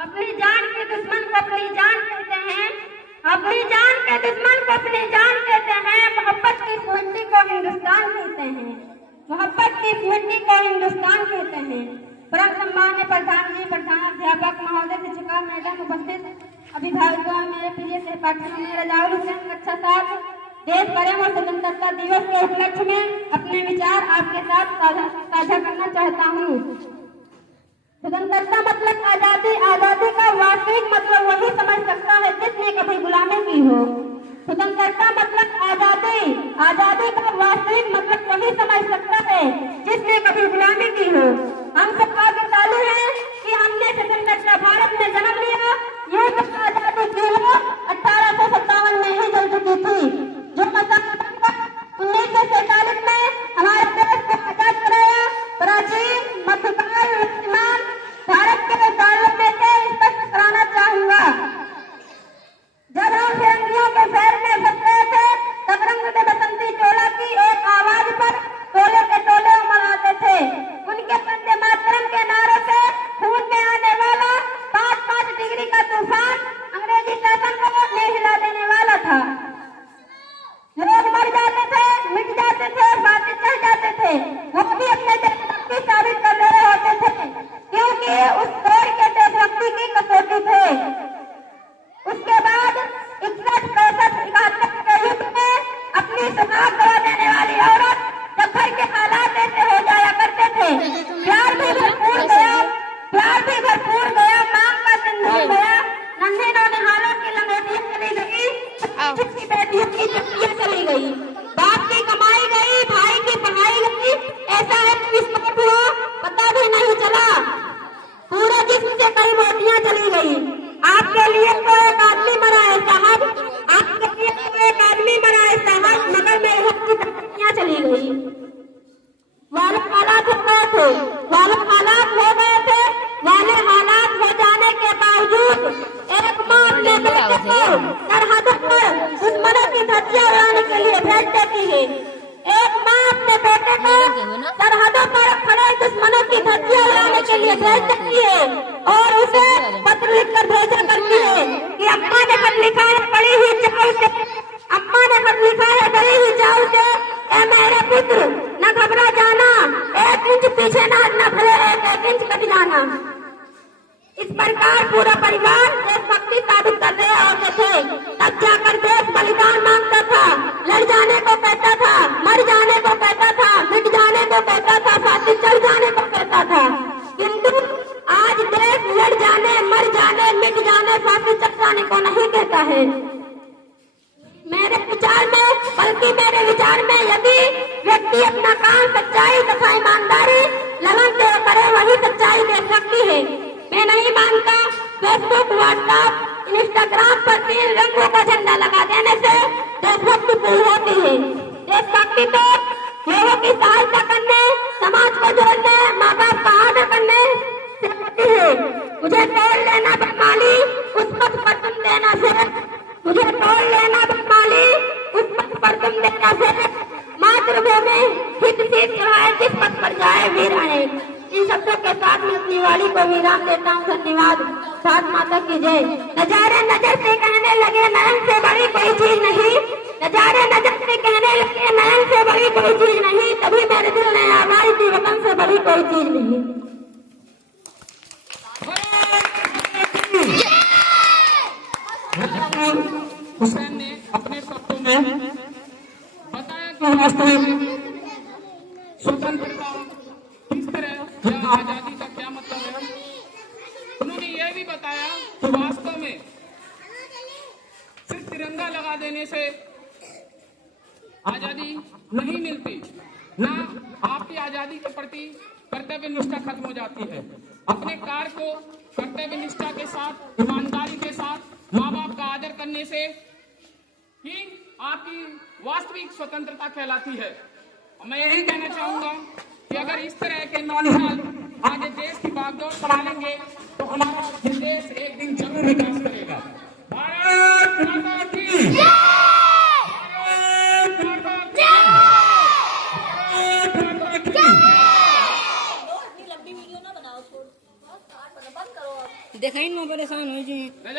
अपनी जान के दुश्मन को अपनी जान कहते हैं, अपनी जान के दुश्मन को अपनी जान कहते हैं। मोहब्बत की इस मिट्टी को हिंदुस्तान कहते हैं, मोहब्बत की इस मिट्टी को हिंदुस्तान कहते हैं। परम सम्मान्य प्रधान जी, प्रधानाध्यापक महोदय, शिक्षिका मैडम, उपस्थित अभिभावकों, मेरे प्रिय सहपाठियों, मेरा रजाउल हुसैन कक्षा 7 देश प्रेम और स्वतंत्रता दिवस के उपलक्ष्य में अपने विचार आपके साथ साझा करना चाहता हूँ। स्वतंत्रता मतलब आजादी, आजादी का वास्तविक मतलब वही समझ सकता है जिसने कभी गुलामी की हो। स्वतंत्रता मतलब आजादी, आजादी का वास्तविक मतलब वही समझ सकता है जिसने कभी गुलामी की हो। हम सब भाग्यशाली हैं कि हमने स्वतंत्रता भारत में जन्म लिया। ये तो आजादी की हो 1857 में ही जल चुकी थी, जो मसला 1947 में हमारे देश को आजाद कराया। प्राचीन मध्यकाल वर्तमान भारत के कारणों में से स्पष्ट कराना चाहूंगा। जब हम फिरंगियों के शहर में बस रहे थे, तब रंग ने बसंती चोला की एक आवाज पर टोले के टोले उमड़ आते थे। उनके वंदे मातरम के नारों से खून में आने वाला 5-5 डिग्री का तूफान अंग्रेजी शासन को ले हिला देने वाला था। लोग मर जाते थे, मिट जाते थे, बातें चढ़ जाते थे, वो भी अपने देशभक्ति साबित कर रहे होते थे, क्योंकि उस दौर के देशभक्ति की कसौटी थे। उसके बाद 61-62-71 के युद्ध में अपनी सुहाग गवा देने वाली औरत जब घर के हालात ऐसे हो जाया करते थे, प्यार भी भरपूर गया, प्यार भी भरपूर गया, मांग का सिंदूर गया, नन्हे नौनिहालों की लंगोटियां चली गई, की बेटियों की चुटकियां चली गई, बाप की कमाई गई, भाई की पढ़ाई गई। ऐसा है विस्फोट हुआ, पता भी नहीं चला, पूरे जिस्म से कई बोटियां चली गई। आपके लिए तो एक आदमी मरा है साहब, आपके लिए तो एक आदमी मरा है साहब, मगर मेरे हक की बोटियां चली गई। वाले हालात हो गए थे, वाले हालात हो गए थे, वाले हालात हो जाने के बावजूद एक माँ अपने बेटे को सरहद पर दुश्मनों की धज्जियां उड़ाने के लिए भेज देती है। एक माँ अपने बेटे को सरहदों पर खड़े दुश्मनों की धज्जियां उड़ाने के लिए भेज देती है और उसे पत्र लिखकर भेजा करती है कि अम्मा ने पत्र लिखा है बड़ी ही चाव से, अम्मा ने पत्र लिखा है बड़ी ही चाव से, ए मेरे पुत्र न घबरा जाना, 1 इंच पीछे न भले 1 इंच कट जाना। इस प्रकार पूरा परिवार देशभक्ति साबित कर रहे होते थे। तब जाकर देश बलिदान मांगता था, लड़ जाने को कहता था, मर जाने को कहता था, मिट जाने को कहता था, फांसी चढ़ जाने को कहता था। किंतु आज देश लड़ जाने, मर जाने, मिट जाने, फांसी चढ़ जाने को नहीं कहता है। मेरे विचार में, बल्कि मेरे विचार में यदि व्यक्ति अपना काम सच्चाई तथा ईमानदारी लगन से करे, वही सच्चाई देशभक्ति है। मैं नहीं मानता फेसबुक, व्हाट्सएप, इंस्टाग्राम पर 3 रंगों का झंडा लगा देने से देशभक्ति पूरी होती है। देशभक्ति तो लोगों की सहायता करने, समाज को जोड़ने, माँ बाप का आदर करने से होती है। मुझे तोड़ लेना बेमाली, उस पथ पर तुम देना से, मुझे तोड़ लेना बेमाली, उस पथ पर तुम देना से, मातृभूमि हित शीत चढ़ाए जिस पथ पर जाए वीर आए। इन शब्दों के साथ मैं अपनी वाणी को विराम देता हूँ। धन्यवाद। भारत माता की जय। नजारे नजर से कहने लगे नयन से बड़ी कोई चीज नहीं, नजारे नजर से कहने लगे नयन से बड़ी कोई चीज नहीं, तभी मेरे दिल ने आवाज दी वतन से बड़ी कोई चीज नहीं। हुसैन ने अपने शब्दों में बताया कि वास्तव में स्वतंत्रता किस तरह या आजादी का क्या मतलब है। उन्होंने यह भी बताया कि वास्तव में सिर्फ तिरंगा लगा देने से आजादी नहीं मिलती, ना आपकी आजादी के प्रति कर्तव्य निष्ठा खत्म हो जाती है। अपने कार्य को कर्तव्य निष्ठा के साथ, ईमानदारी के साथ, माँ बाप का आदर करने से ही आपकी वास्तविक स्वतंत्रता कहलाती है। मैं यही कहना चाहूंगा कि अगर इस तरह के नौनिहाल आगे देश की बागडोर संभालेंगे तो हमारा देश एक दिन जरूर विकास करेगा। भारत माता की जय! भारत माता की जय! भारत माता की जय! लंबी वीडियो ना बनाओ, छोड़ बंद करो आप। देखाई में परेशान हो जी। ले जाओ।